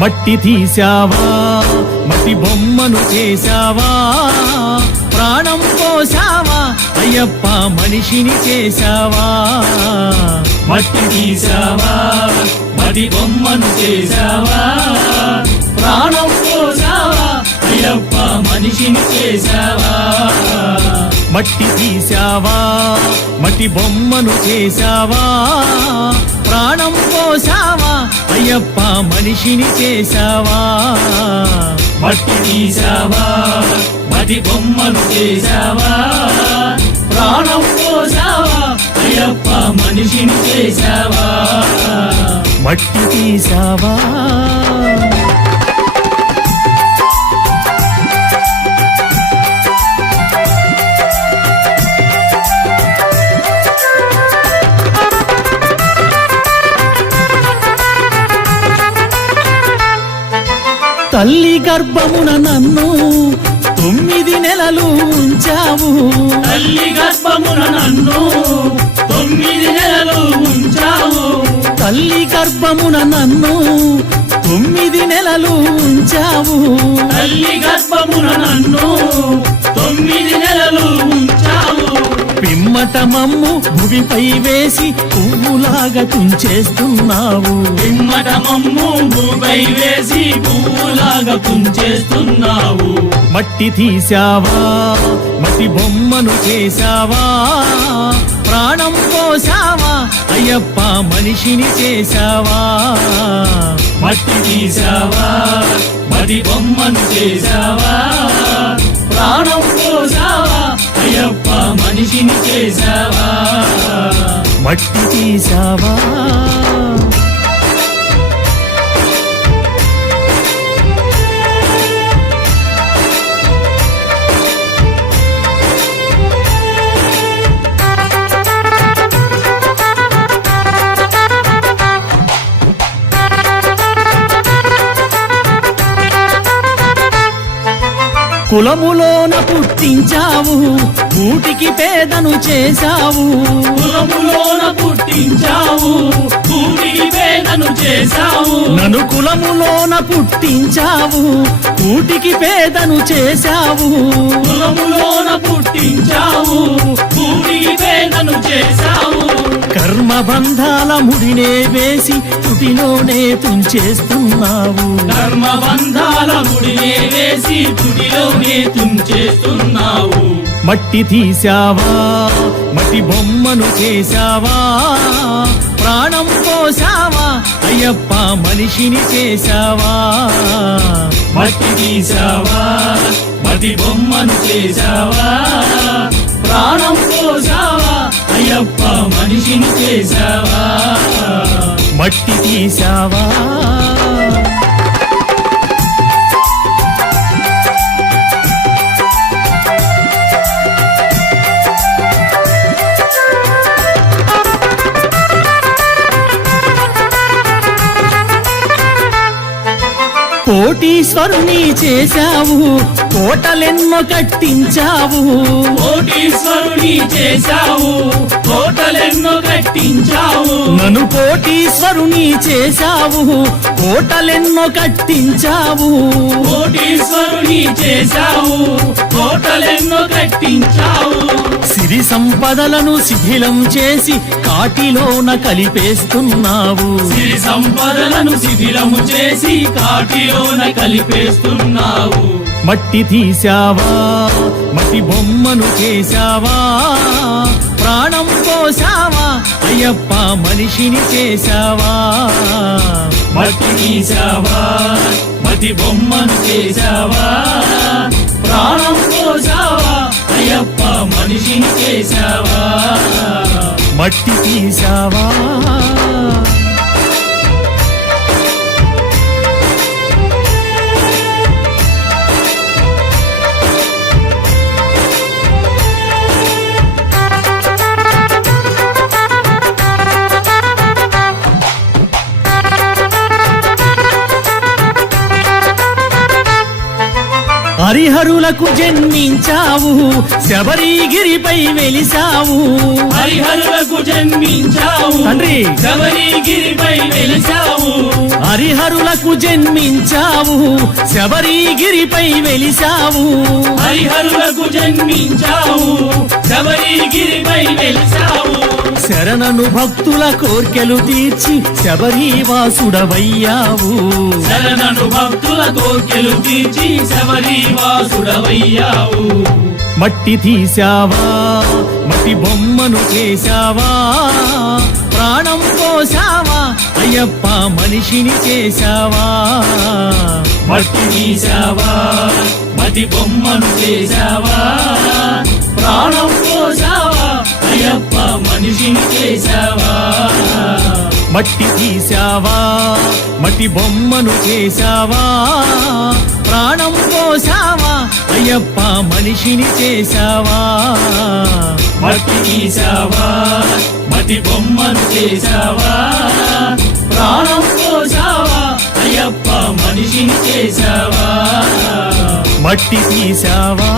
మట్టి తీసావా మట్టి బొమ్మను చేసావా ప్రాణం పోసావా అయ్యప్ప మనిషిని చేసావా మట్టి తీసావా మట్టి బొమ్మను చేసావా ప్రాణం పోసావా అయ్యప్ప మనిషిని చేసావా మట్టి తీసావా మట్టి బొమ్మను చేసావా ప్రాణం పోసావా అయ్యప్ప మనిషిని చేసావా మట్టి తీసావా మట్టి బొమ్మను చేసావా ప్రాణం పోసావా అయ్యప్ప మనిషిని చేసావా మట్టి తీసావా తల్లి గర్భమున నన్ను 9 నెలలు ఉంచావు తల్లి గర్భమున నన్ను 9 నెలలు ఉంచావు తల్లి గర్భమున నన్ను 9 నెలలు ఉంచావు తల్లి గర్భమున నన్ను 9 నెలలు ఉంచావు పిమ్మట మమ్ము భూమిపై వేసి పువ్వులాగా తుంచేస్తున్నావు పిమ్మట మమ్ము భూమిపై వేసి పువ్వులాగా తుంచేస్తున్నావు మట్టి తీసావా మట్టి బొమ్మను చేసావా ప్రాణం పోసావా అయ్యప్ప మనిషిని చేసావా మట్టి తీసావా మట్టి బొమ్మను చేసావా ప్రాణం పోసావా అయ్యప్ప మనిషిని చేసావా మట్టి తీసావా కులములోన పుట్టించావు కూటికి పేదను చేశావు కులములోన పుట్టించావు కూటికి పేదను చేశావు నన్ను కులములోన పుట్టించావు కూటికి పేదను చేశావు కులములోన పుట్టించావు కూటికి పేదను చేశావు కర్మ బంధాల ముడినే వేసి తుటిలోనే తుంచేస్తున్నావు కర్మ బంధాల ముడినే వేసి తుడిలోనే తుంచేస్తున్నావు మట్టి తీసావా మట్టి బొమ్మను చేసావా ప్రాణం పోసావా అయ్యప్ప మనిషిని చేసావా మట్టి తీసావా మట్టి బొమ్మను చేసావా ప్రాణం పోసావా అయ్యప్ప మనిషిని చేసావా మట్టి తీసావా కోటీశ్వరుని చేశావు కోటలెన్నో కట్టించావు కోటీశ్వరుని చేశావు కోటలెన్నో కట్టించావు నన్ను కోటీశ్వరుని చేశావు కోటలెన్నో కట్టించావు కోటీశ్వరుని చేశావు కోటలెన్నో కట్టించావు సిరి సంపదలను శిథిలం చేసి కాటిలోన కలిపేస్తున్నావు సిరి సంపదలను శిథిలము చేసి కాటిలోన కలిపేస్తున్నావు మట్టి తీసావా మట్టి బొమ్మను చేసావా ప్రాణం పోసావా అయ్యప్ప మనిషిని చేసావా మట్టి తీసావా మట్టి బొమ్మను చేసావా ప్రాణం పోసావా అయ్యప్ప మనిషిని చేసావా మట్టి తీసావా హరిహరులకు జన్మించావు శబరిగిరిపై వెలిసావు హరిహరులకు జన్మించావు తండ్రి శబరిగిరిపై వెలిసావు హరిహరులకు జన్మించావు శబరిగిరిపై వెలిసావు హరిహరులకు జన్మించావు శబరిగిరిపై వెలిసావు శరణను భక్తుల కోర్కెలు తీర్చి శబరివాసుడవయ్యావు శరణను భక్తుల కోర్కెలు తీర్చి శబరివాసుడవయ్యావు మట్టి తీసావా మట్టి బొమ్మను చేశావా ప్రాణం పోసావా అయ్యప్ప మనిషిని చేశావా మట్టి తీసావా మట్టి బొమ్మను చేశావా ప్రాణం పోసావా అయ్యప్ప మనిషిని చేశావా మట్టి తీసావా మట్టి బొమ్మను చేశావా ప్రాణం పోసావా అయ్యప్ప మనిషిని చేశావా మట్టి తీసావా మట్టి బొమ్మను చేశావా ప్రాణం పోసావా అయ్యప్ప మనిషిని చేశావా మట్టి తీసావా